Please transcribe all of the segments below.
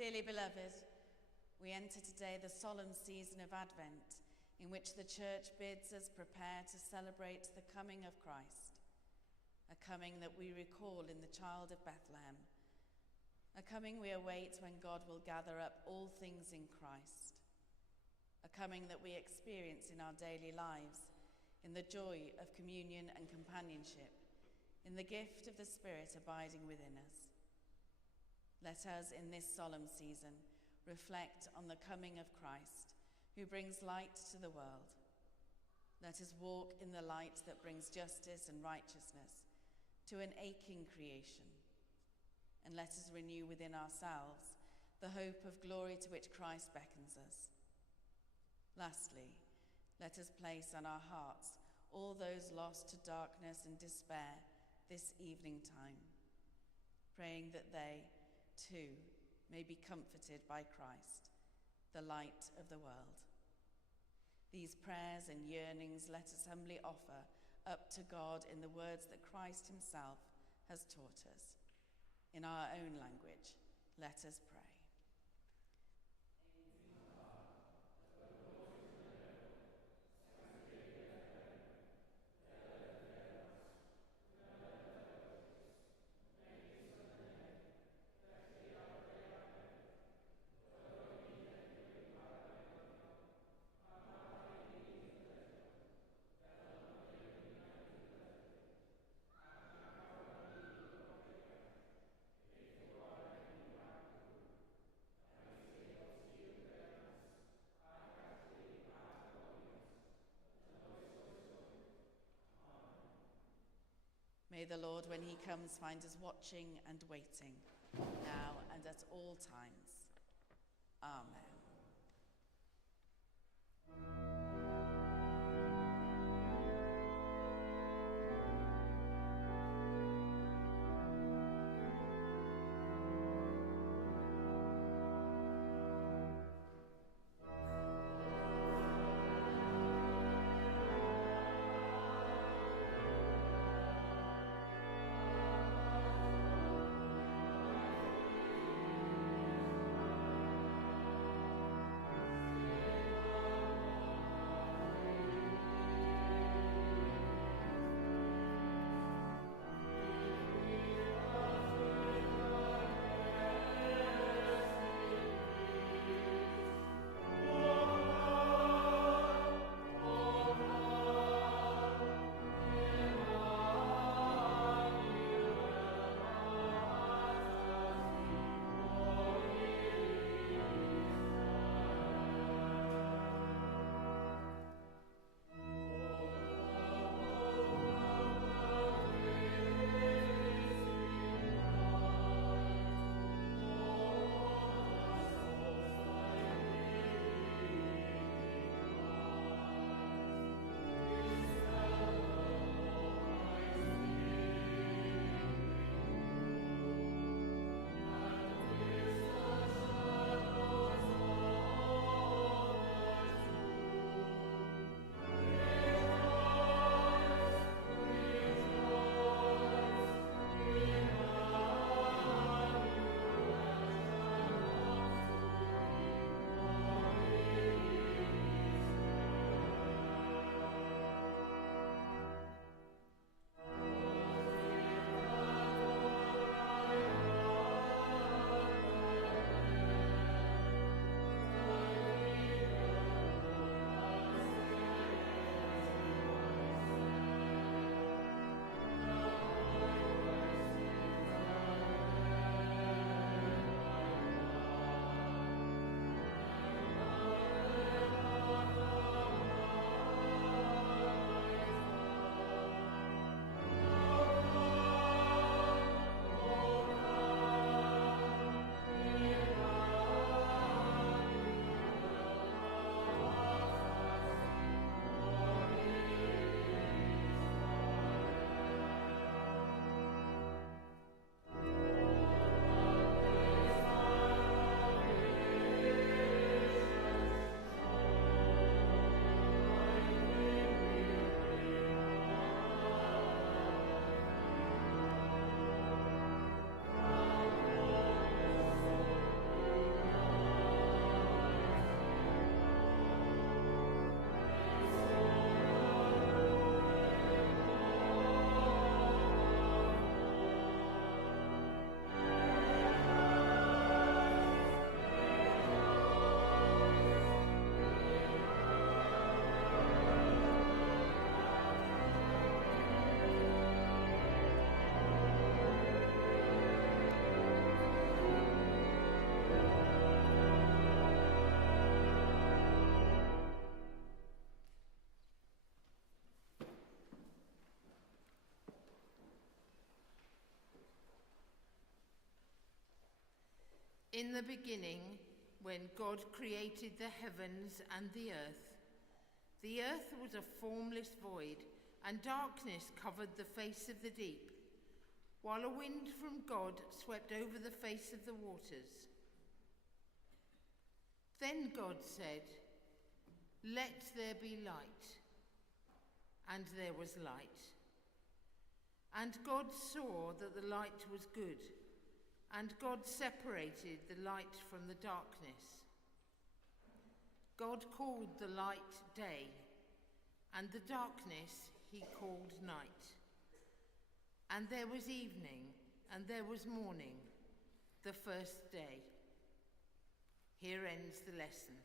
Dearly beloved, we enter today the solemn season of Advent, in which the Church bids us prepare to celebrate the coming of Christ, a coming that we recall in the child of Bethlehem, a coming we await when God will gather up all things in Christ, a coming that we experience in our daily lives, in the joy of communion and companionship, in the gift of the Spirit abiding within us. Let us, in this solemn season, reflect on the coming of Christ, who brings light to the world. Let us walk in the light that brings justice and righteousness to an aching creation. And let us renew within ourselves the hope of glory to which Christ beckons us. Lastly, let us place on our hearts all those lost to darkness and despair this evening time, praying that they, too, may be comforted by Christ, the light of the world. These prayers and yearnings let us humbly offer up to God in the words that Christ himself has taught us. In our own language, let us pray. May the Lord, when he comes, find us watching and waiting, now and at all times. Amen. In the beginning, when God created the heavens and the earth was a formless void, and darkness covered the face of the deep, while a wind from God swept over the face of the waters. Then God said, "Let there be light," and there was light. And God saw that the light was good, and God separated the light from the darkness. God called the light day, and the darkness he called night. And there was evening, and there was morning, the first day. Here ends the lesson.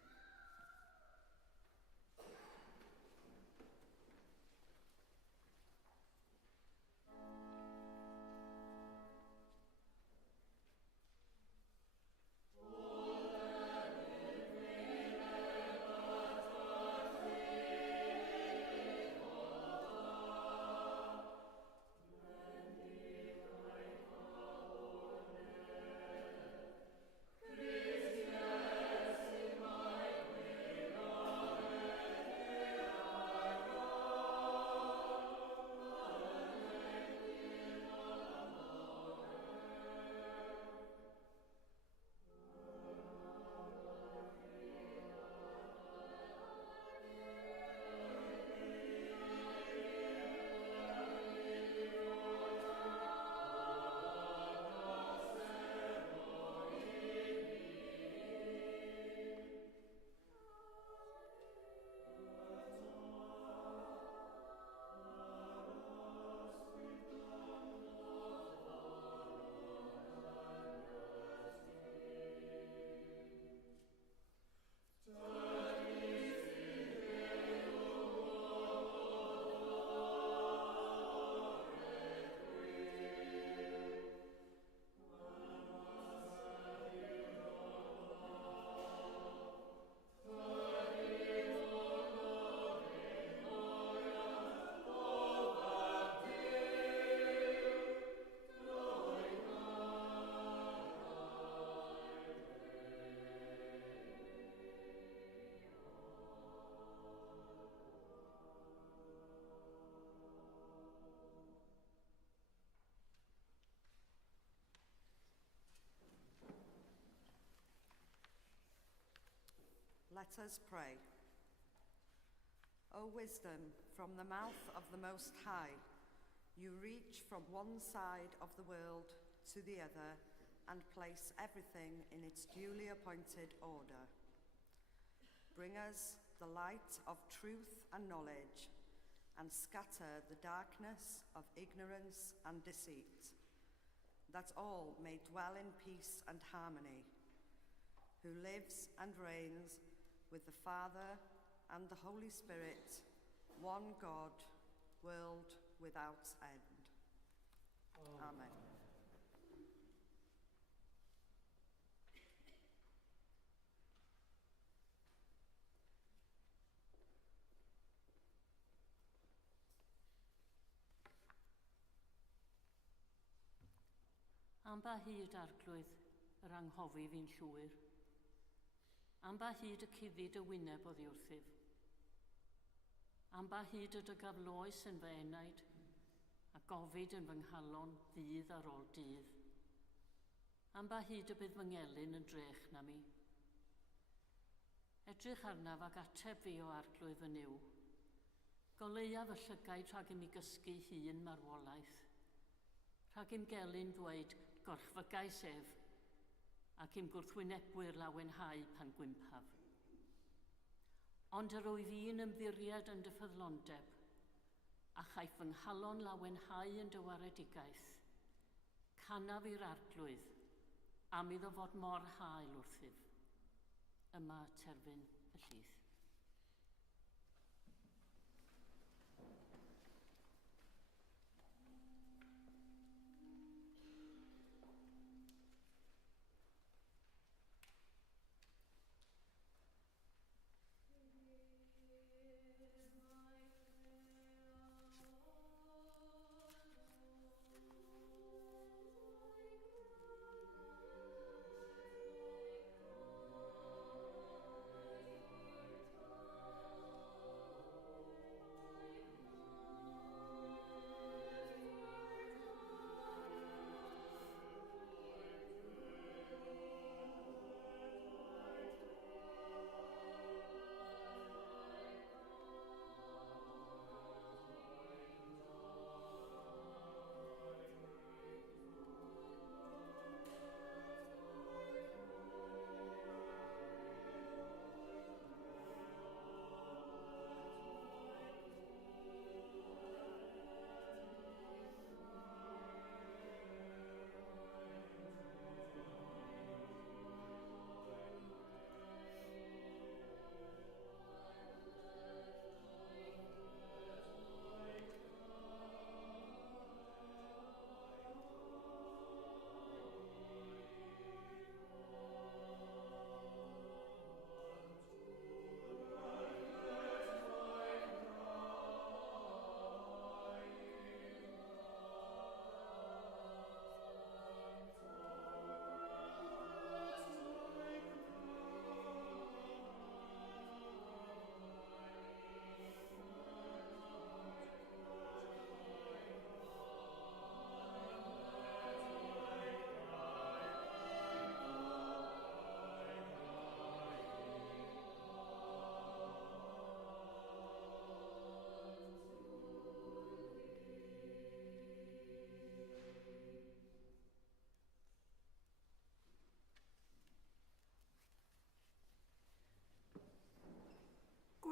Let us pray. O wisdom, from the mouth of the Most High, you reach from one side of the world to the other and place everything in its duly appointed order. Bring us the light of truth and knowledge, and scatter the darkness of ignorance and deceit, that all may dwell in peace and harmony, who lives and reigns with the Father and the Holy Spirit, one God, world without end. Amen. Am ba hyd arglwydd yr anghofi fi'n llwyr. Am ba hyd y cuddid y wyneb o ddiwrthyf. Am ba hyd y dy gafloes yn fy enaid, a gofid yn fy nghalon ddydd ar ôl dydd. Am ba hyd y bydd fy ngelyn yn drech na mi. Edrych arnaf ag ateb fi o arglwydd fy niw. Goleuaf y llygaid rhag i mi gysgu hun marwolaeth. Rhag i'm gelyn ddweud gorchfygais ef, ac i'm gwrthwynebwyr lawenhau pan gwympaf. Ond yr wyf fi'n ymddiried yn dy ffyddlondeb, a chaiff fy nghalon lawenhau yn dy waredigaeth, canaf i'r arglwydd, am iddo fod mor hael wrthyf. Yma terfyn y llys.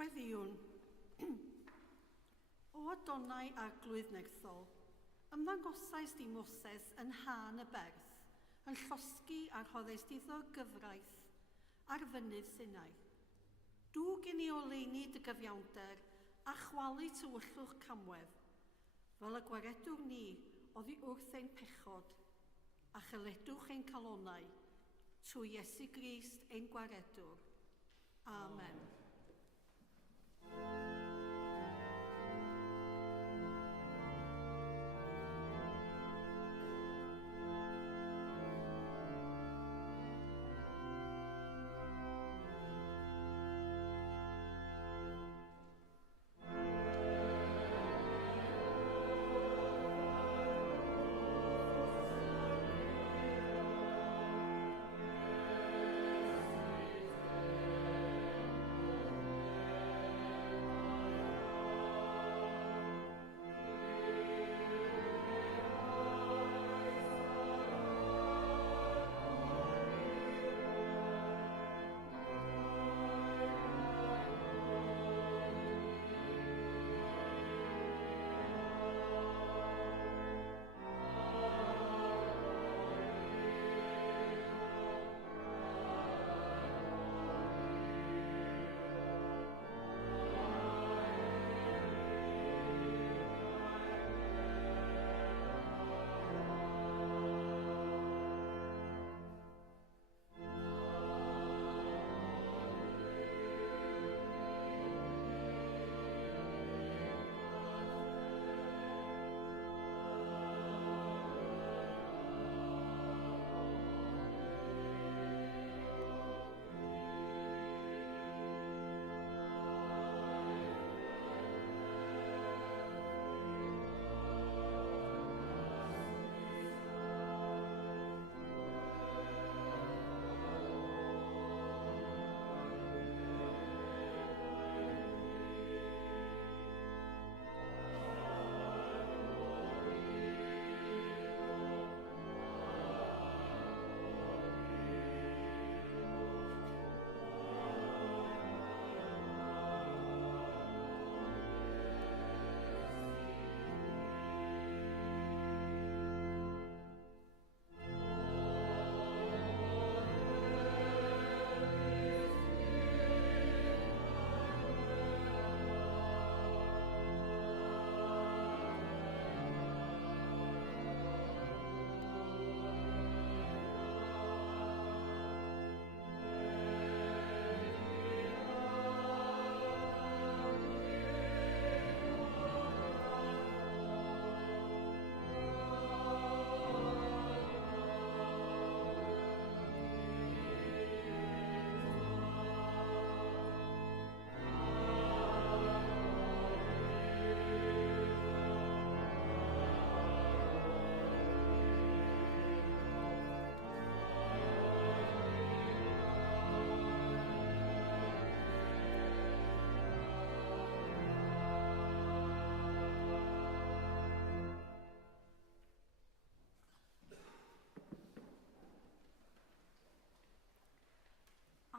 Nodweddiwn. O adonnau arglwyddnerthol, ymddangosais di Moses yn hân y berth, yn llosgi ar hoddesdiddo'r gyfraith ar fynydd Sinai. Dw gen i oleini dy gyfiawnder a chwalu tywyllwch camwedd, fel y gwaredwr ni oddi wrth ein pechod, a chyledwch ein calonau, trwy Iesu Grist ein gwaredwr. Amen.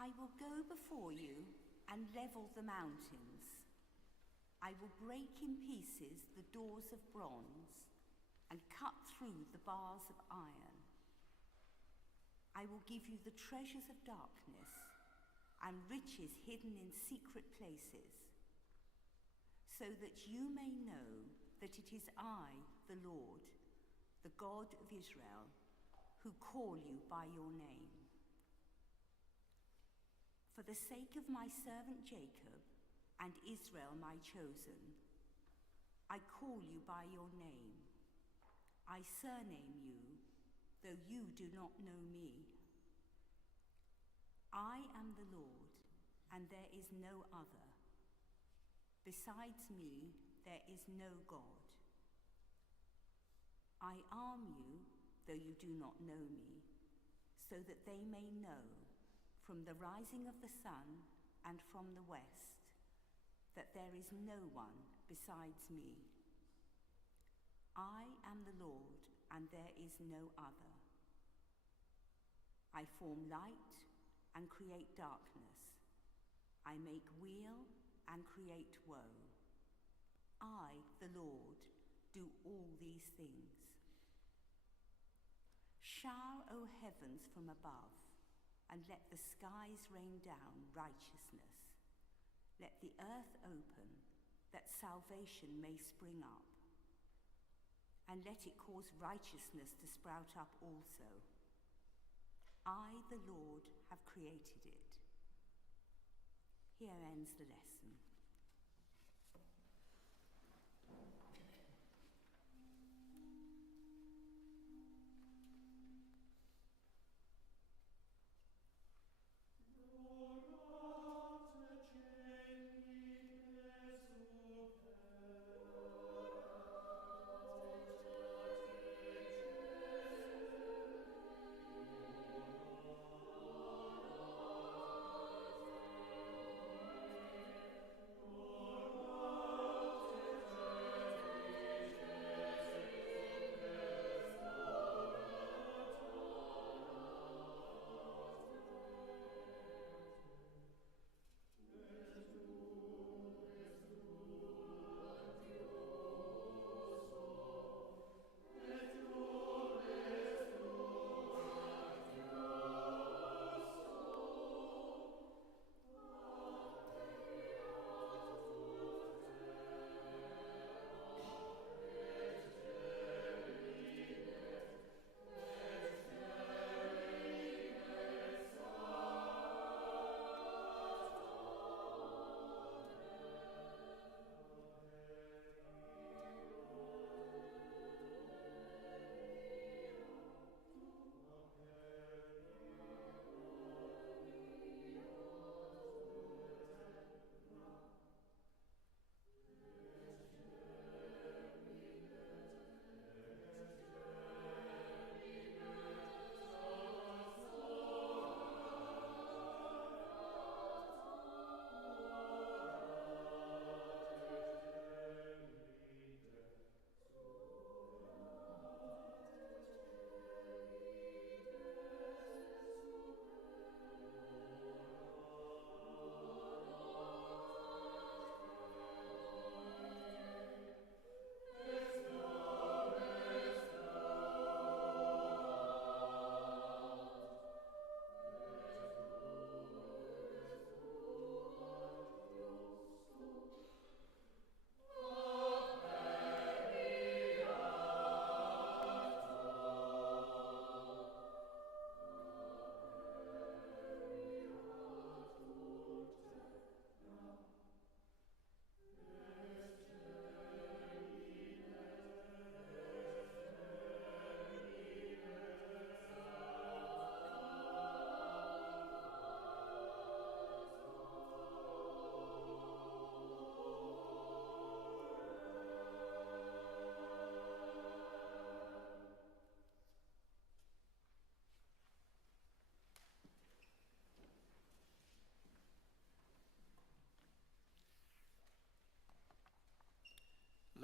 I will go before you and level the mountains. I will break in pieces the doors of bronze and cut through the bars of iron. I will give you the treasures of darkness and riches hidden in secret places, so that you may know that it is I, the Lord, the God of Israel, who call you by your name. For the sake of my servant Jacob and Israel my chosen, I call you by your name. I surname you, though you do not know me. I am the Lord, and there is no other. Besides me, there is no God. I arm you, though you do not know me, so that they may know, from the rising of the sun and from the west, that there is no one besides me. I am the Lord, and there is no other. I form light and create darkness. I make weal and create woe. I, the Lord, do all these things. Shower, O heavens, from above, and let the skies rain down righteousness. Let the earth open, that salvation may spring up, and let it cause righteousness to sprout up also. I, the Lord, have created it. Here ends the lesson.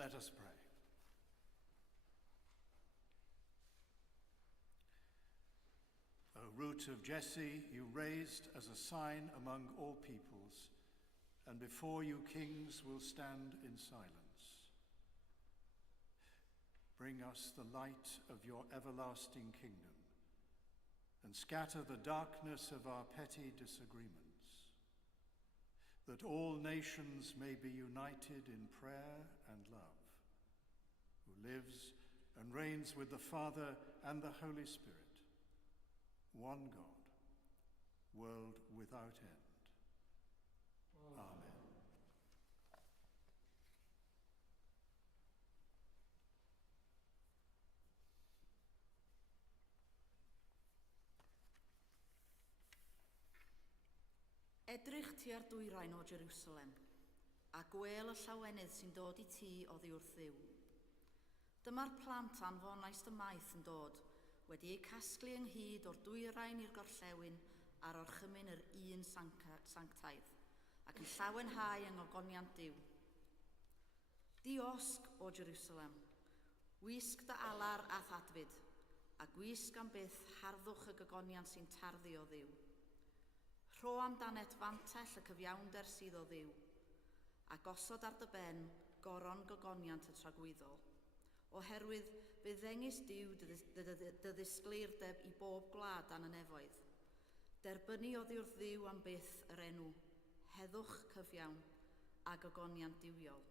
Let us pray. O root of Jesse, you raised as a sign among all peoples, and before you kings will stand in silence. Bring us the light of your everlasting kingdom, and scatter the darkness of our petty disagreements, that all nations may be united in prayer and love, who lives and reigns with the Father and the Holy Spirit, one God, world without end. Amen. Edrych tua'r dwyrain o Jerusalem, a gwel y llawenydd sy'n dod I ti oddi wrth ddiw. Dyma'r plant anfonais dy maith yn dod, wedi eu casglu ynghyd o'r dwyrain i'r gorllewin a'r orchymyn yr un sanctaidd, ac yn llawenhau yng ngogoniant Duw. Diosg o Jerusalem, wisg dy alar a thadfyd, a gwisg am byth harddwch y gogoniant sy'n tarddu o Dduw. Rho amdanet fantell y cyfiawnder sydd o Dduw, a gosod ar dy ben goron gogoniant y tragwyddol, oherwydd fe ddengis Duw dy ddisgleirdeb i bob gwlad dan y nefoedd. Derbynnu oddi wrth Dduw am byth yr enw, heddwch cyfiawn a gogoniant diwiol.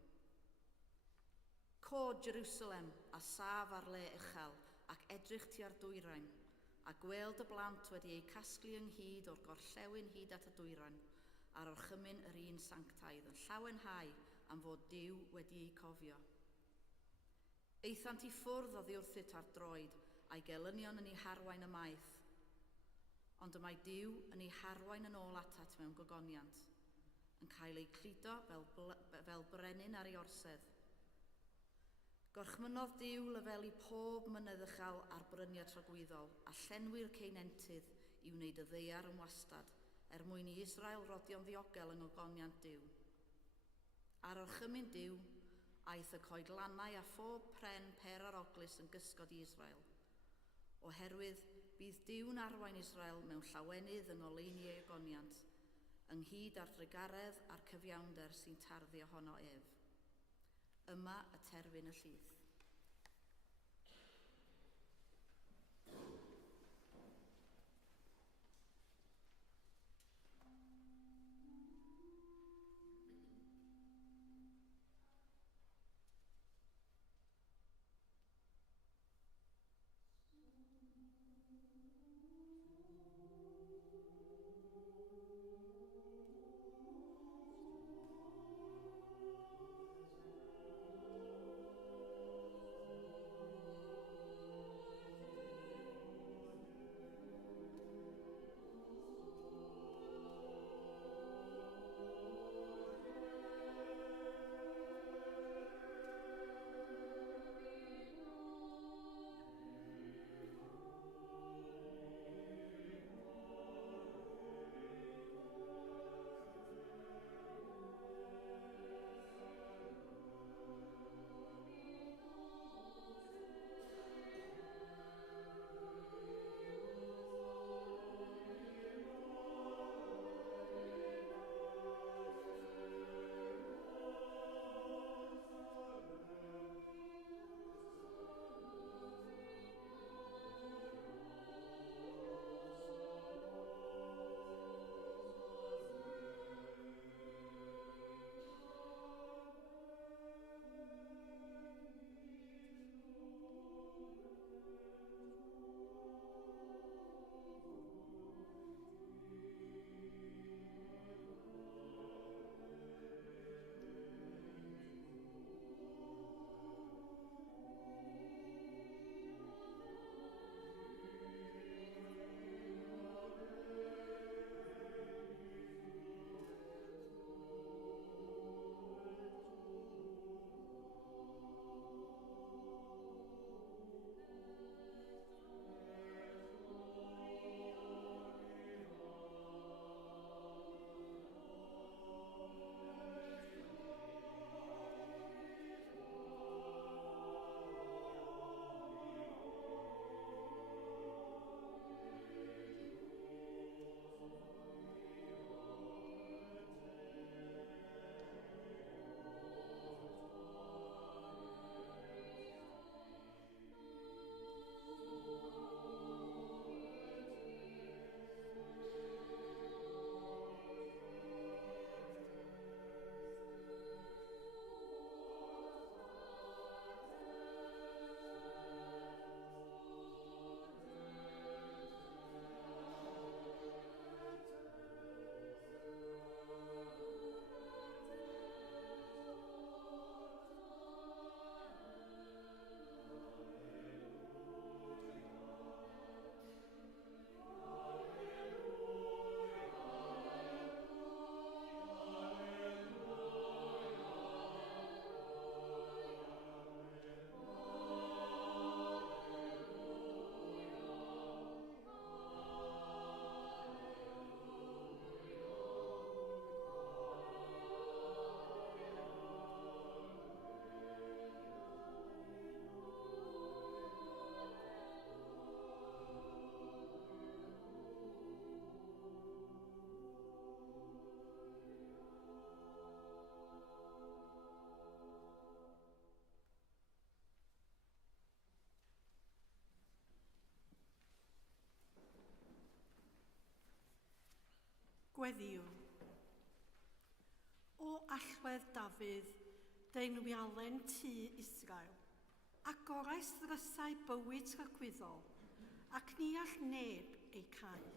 Cod Jerusalem a saf ar le uchel ac edrych tua'r dwyrain, a gweld y blant wedi eu casglu ynghyd o'r gorllewin hyd at y dwyrain, a'r orchymyn yr un sanctaidd yn llawenhau am fod Duw wedi ei cofio. Eithant i ffwrdd oddi wrthyt ar droed a'i gelynion yn ei harwain y maeth, ond y mae Duw yn ei harwain yn ôl atat mewn gogoniant, yn cael ei cludo fel brenin ar ei orsedd. Gorchmynodd Duw lefelu pob mynydd uchel a'r bryniau tragwyddol a llenwi'r ceinentydd i wneud y ddeiar yn wastad mwyn i Israel rodio'n ddiogel yng ngogoniant Duw. Ar orchymyn Duw, aeth y coedlannau a phob pren per aroglus yn gysgod i Israel, oherwydd bydd Duw'n arwain Israel mewn llawenydd yng ngoleuni ei ogoniant, ynghyd â'r drygaredd a'r cyfiawnder sy'n tarddu ohono ef. Yma y terfyn y llys. Gweddiwn. O allwedd Dafydd, dein wialen tu Israel, agorais ddrysau bywyd rhagwyddol, ac ni all neb ei cau.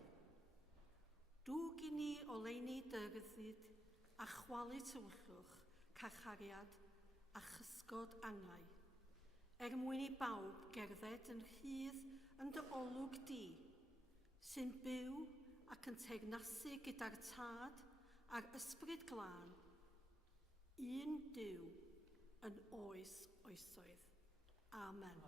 Dŵg i ni oleuni dyrddyd, a chwalu tywyllwch, carchariad, a chysgod angau, mwyn i bawb gerdded yn rhydd yn dy olwg di, sy'n byw ac yn teyrnasu gyda'r tad a'r ysbryd glân, un Duw yn oes oesoedd. Amen.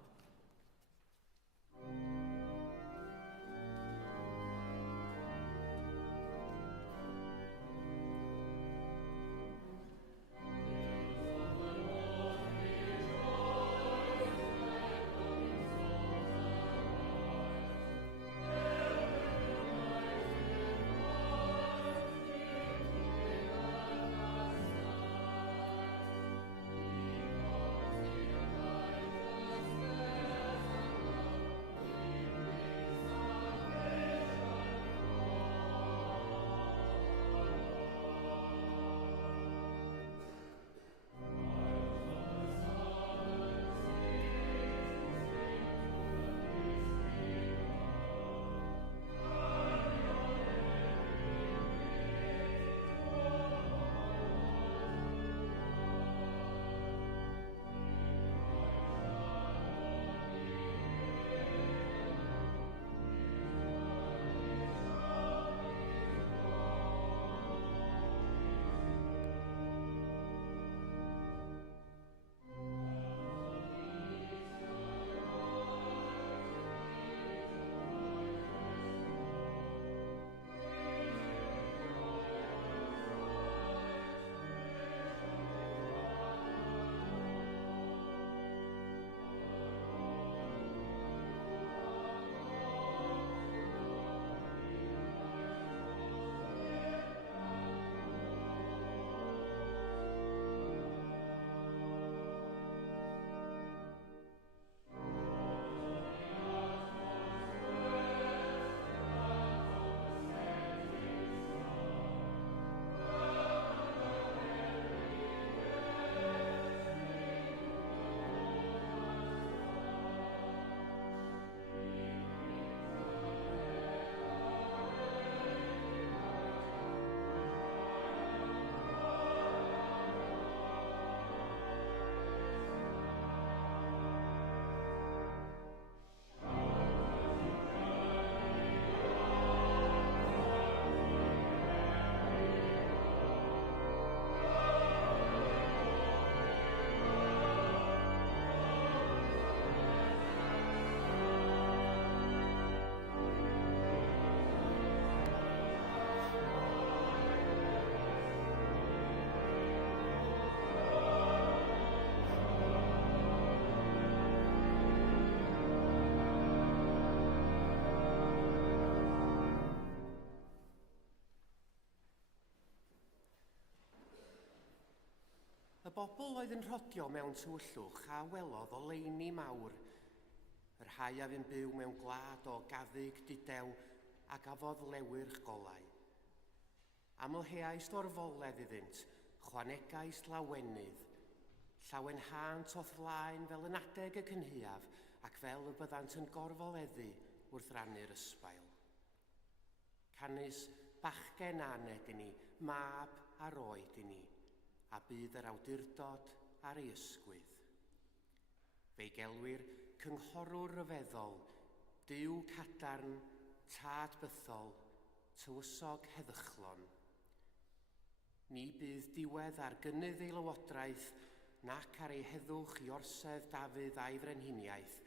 bobl oedd yn rhodio mewn tywyllwch a welodd o leini mawr. Yr rhai a fy'n byw mewn gwlad o gafig didew a gafodd lewyrch golau. Amlheais dorfoledd iddynt, chwanegais lawenydd, llawenhant o'th flaen fel yn adeg y cynhiaf ac fel y byddant yn gorfoleddu wrth rannu'r ysbail. Canis bachgen aneg i ni, mab a'r oed i ni, a bydd yr awdurdod ar ei ysgwydd. Fe'i gelwir cynghorwr ryfeddol, Duw cadarn, tad bythol, tywysog heddychlon. Ni bydd diwedd ar gynnydd ei lywodraeth nac ar ei heddwch i orsedd Dafydd a'i frenhiniaeth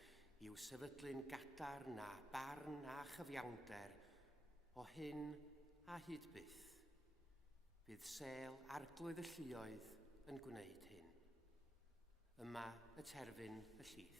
i'w sefydlu'n gadarn a barn a chyfiawnder o hyn a hyd byth. Bydd sel arglwydd y lluoedd yn gwneud hyn. Yma y terfyn y llith.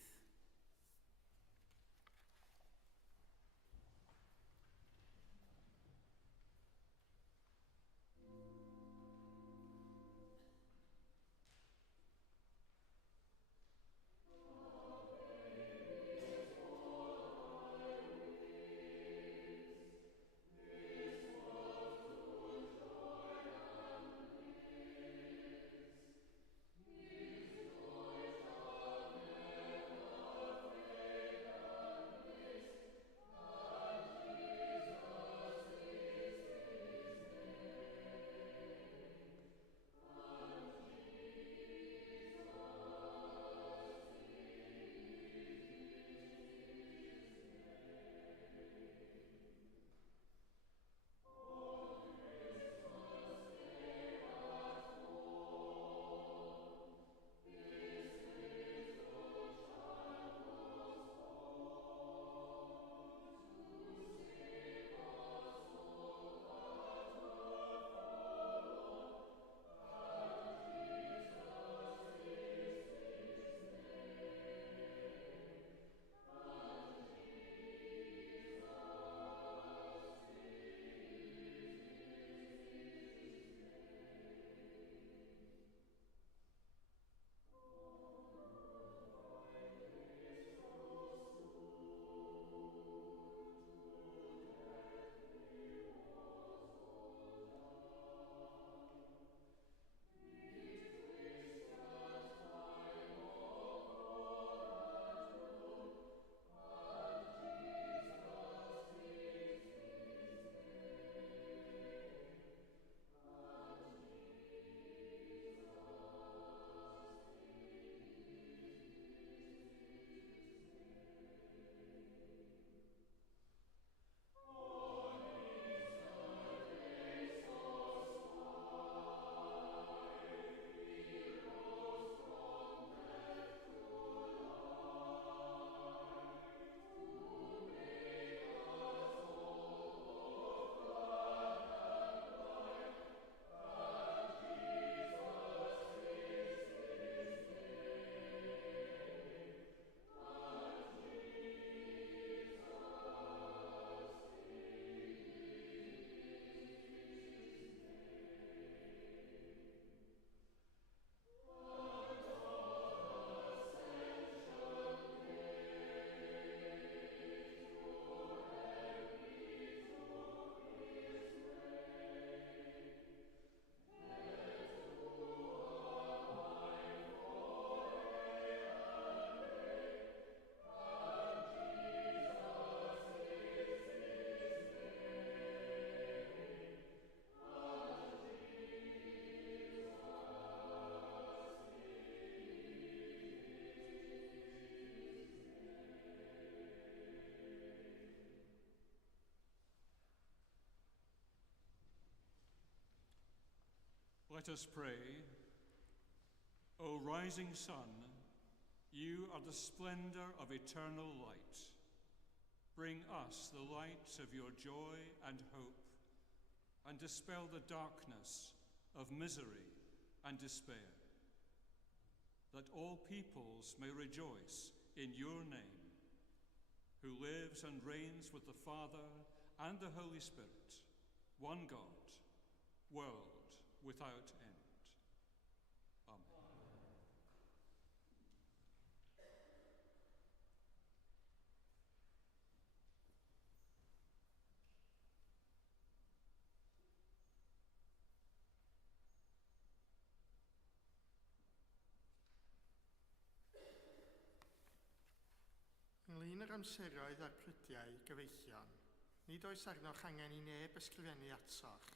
Let us pray. O rising sun, you are the splendor of eternal light. Bring us the light of your joy and hope, and dispel the darkness of misery and despair, that all peoples may rejoice in your name, who lives and reigns with the Father and the Holy Spirit, one God, world without end. Amen. Ynglŷn yr amseroedd a'r prydiau gyfeillion, nid oes arnoch angen i neb ysgrifennu atoch,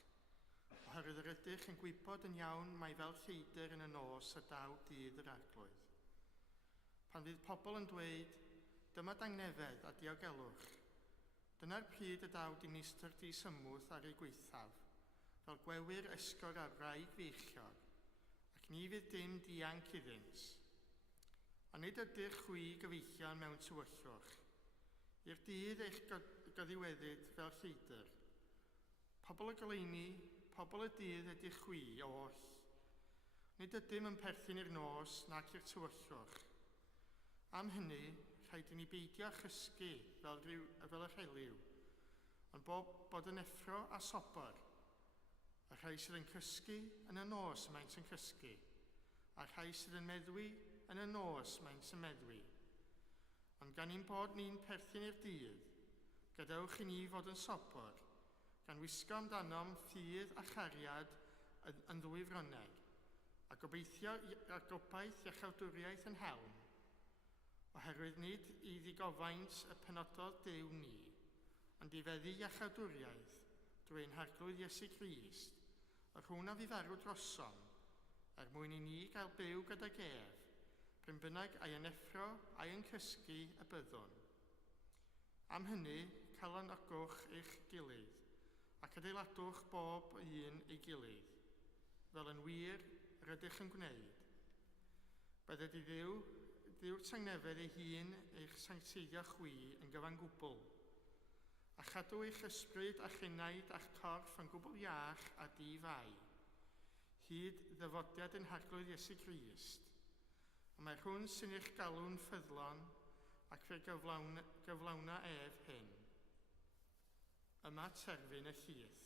oherwydd yr ydych yn gwybod yn iawn mae fel lleidr yn y nos y daw dydd yr arglwydd. Pan fydd pobl yn dweud, dyma dangnefedd a diogelwch, dyna'r pryd y daw dinistr disymwth ar ei gweithaf, fel gwewyr esgor ar wraig feichiog, ac ni fydd dim dianc iddynt. A nid ydych chwi gyfeillion mewn tywyllwch, i'r dydd eich goddiweddyd fel lleidr. Pobl y goleuni, pobl y dydd ydych chwi oll. Nid ydym yn perthyn i'r nos nac i'r tywyllwch. Am hynny, rhaid i ni beidio chysgu fel y rheliw, ond bod yn effro a sobor. Y rhai sydd yn cysgu yn y nos maent yn cysgu, a rhai sydd yn meddwi yn y nos maent yn meddwi. Ond gan ein bod ni'n perthyn i'r dydd, gadewch i ni fod yn sobor, gan wisgo amdanom ffydd a chariad yn ddwyfronneg, a gobeithio a gobaith iachawdwriaeth yn helm, oherwydd nid i ddigofaint y penodol Duw ni, ond i feddu iachawdwriaeth drwy'n harglwydd Iesu Grist, yr hwn a fu farw drosom, mwyn i ni gael byw gyda gef, pryn bynnag ai yn effro ai yn cysgu y byddwn. Am hynny, calonogwch eich gilydd, ac adeiladwch bob un ei gilydd, fel yn wir yr ydych yn gwneud. Bydded i ddiw'r tangnefedd ei hun eich sancteiddio chwi yn gyfan gwbl, a chadw eich ysbryd a'ch unaid a'ch corff yn gwbl iach a di-fai, hyd ddyfodiad yn harglwydd Iesu Grist. A mae hwn sy'n eich galw'n ffyddlon ac fe gyflawna ef hyn. Yma terfyn y llys.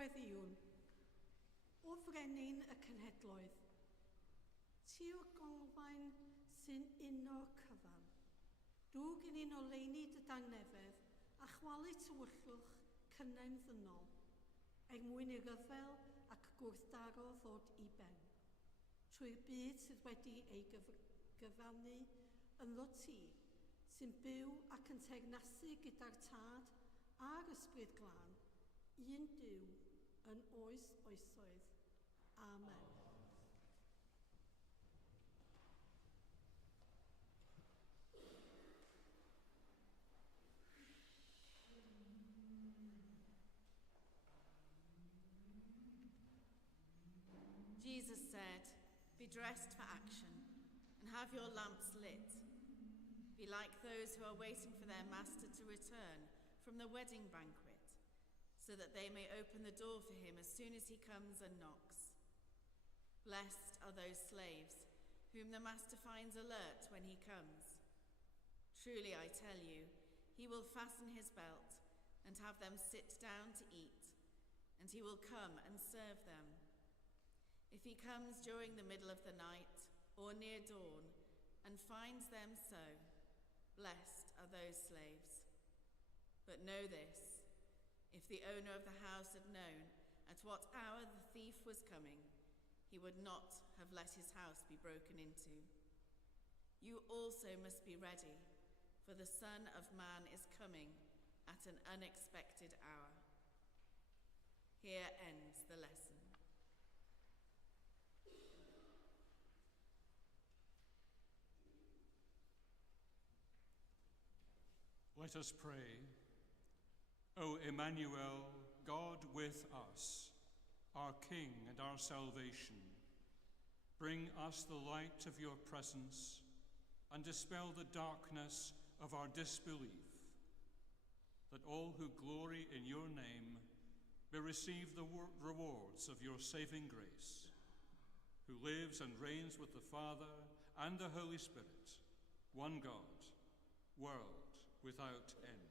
Gweddïwn, o frenin y cenhedloedd, ti o golfain sy'n uno cyfan. Dwg yn un o leini dy dangnefedd a chwalu tywyllwch cynna'n ddynol, mwyn i ryfel ac gwrthdaro ddod i ben. Trwy'r byd sydd wedi ei gyfannu ynddo ti, sy'n byw ac yn teyrnasu gyda'r tad a'r ysbryd glân, un Duw yn oes oesoedd. Amen. Jesus said, "Be dressed for action and have your lamps lit. Be like those who are waiting for their master to return from the wedding banquet, so that they may open the door for him as soon as he comes and knocks. Blessed are those slaves whom the master finds alert when he comes. Truly I tell you, he will fasten his belt and have them sit down to eat, and he will come and serve them. If he comes during the middle of the night or near dawn and finds them so, blessed are those slaves. But know this, if the owner of the house had known at what hour the thief was coming, he would not have let his house be broken into. You also must be ready, for the Son of Man is coming at an unexpected hour." Here ends the lesson. Let us pray. O Emmanuel, God with us, our King and our salvation, bring us the light of your presence and dispel the darkness of our disbelief, that all who glory in your name may receive the rewards of your saving grace, who lives and reigns with the Father and the Holy Spirit, one God, world without end.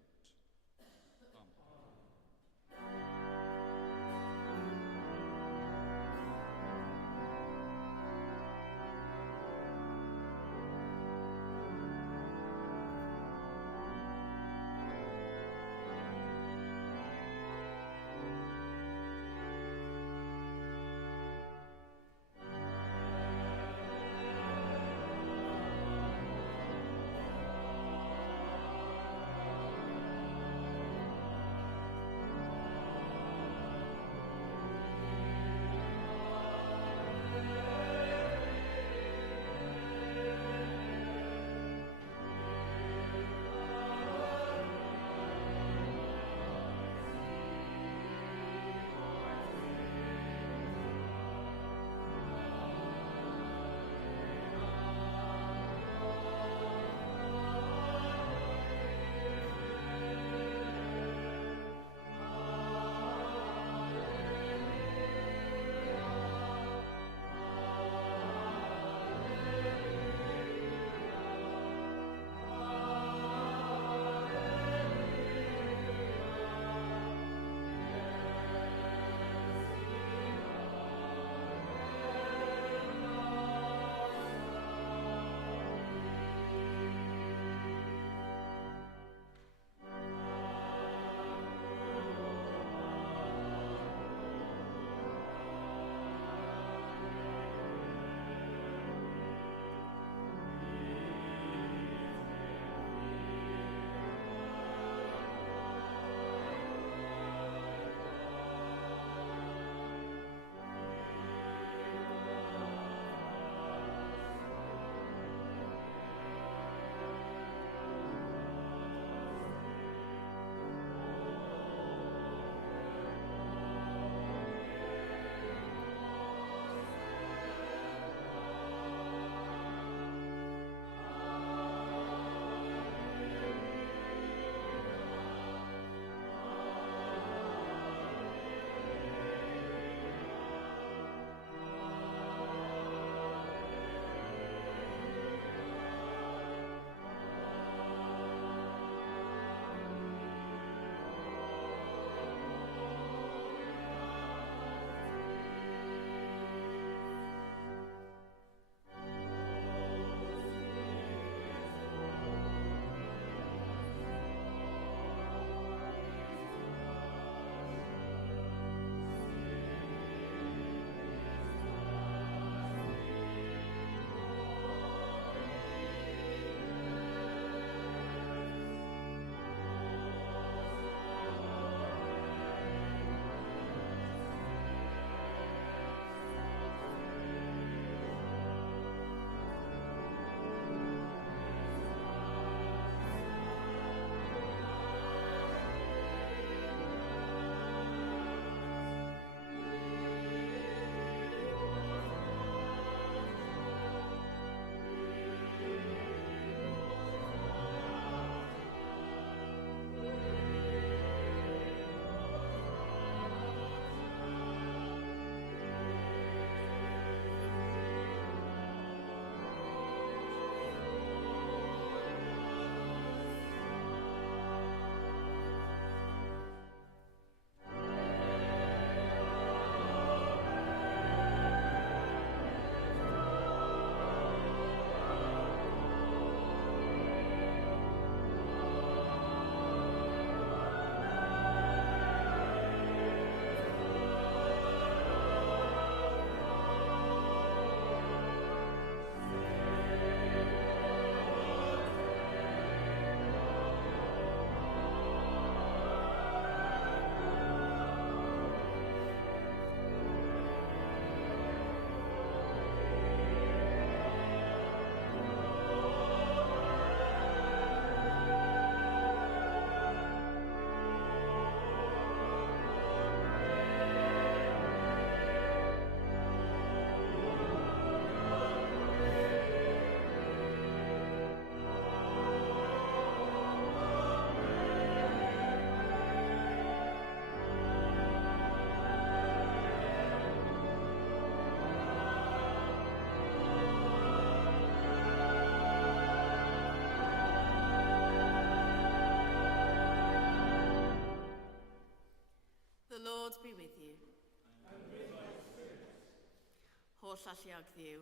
Holl alluog ddiw,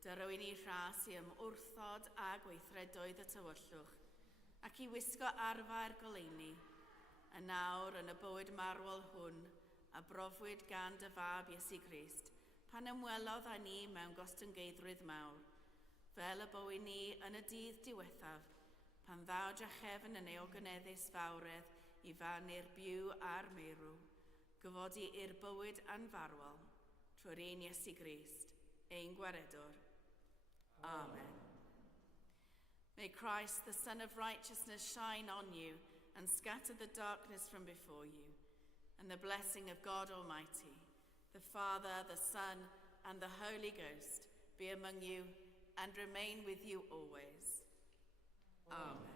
dyrwy'n i rhas i wrthod a gweithredoedd y tywyllwch, ac i wisgo arfer goleuni, a nawr yn y bywyd marwol hwn, a brofwyd gan dy fab Iesu Grist, pan ymwelodd â ni mewn gostyngeidrwydd mawr, fel y bywyd ni yn y dydd diwethaf, pan ddaw drachefn yn ei ogyneddus fawredd i fannu'r byw a'r meirw, gyfodi i'r bywyd anfarwol, trwy'r un Iesu Grist, ein gwaredwr. Amen. May Christ, the Son of Righteousness, shine on you and scatter the darkness from before you, and the blessing of God Almighty, the Father, the Son, and the Holy Ghost be among you and remain with you always. Amen.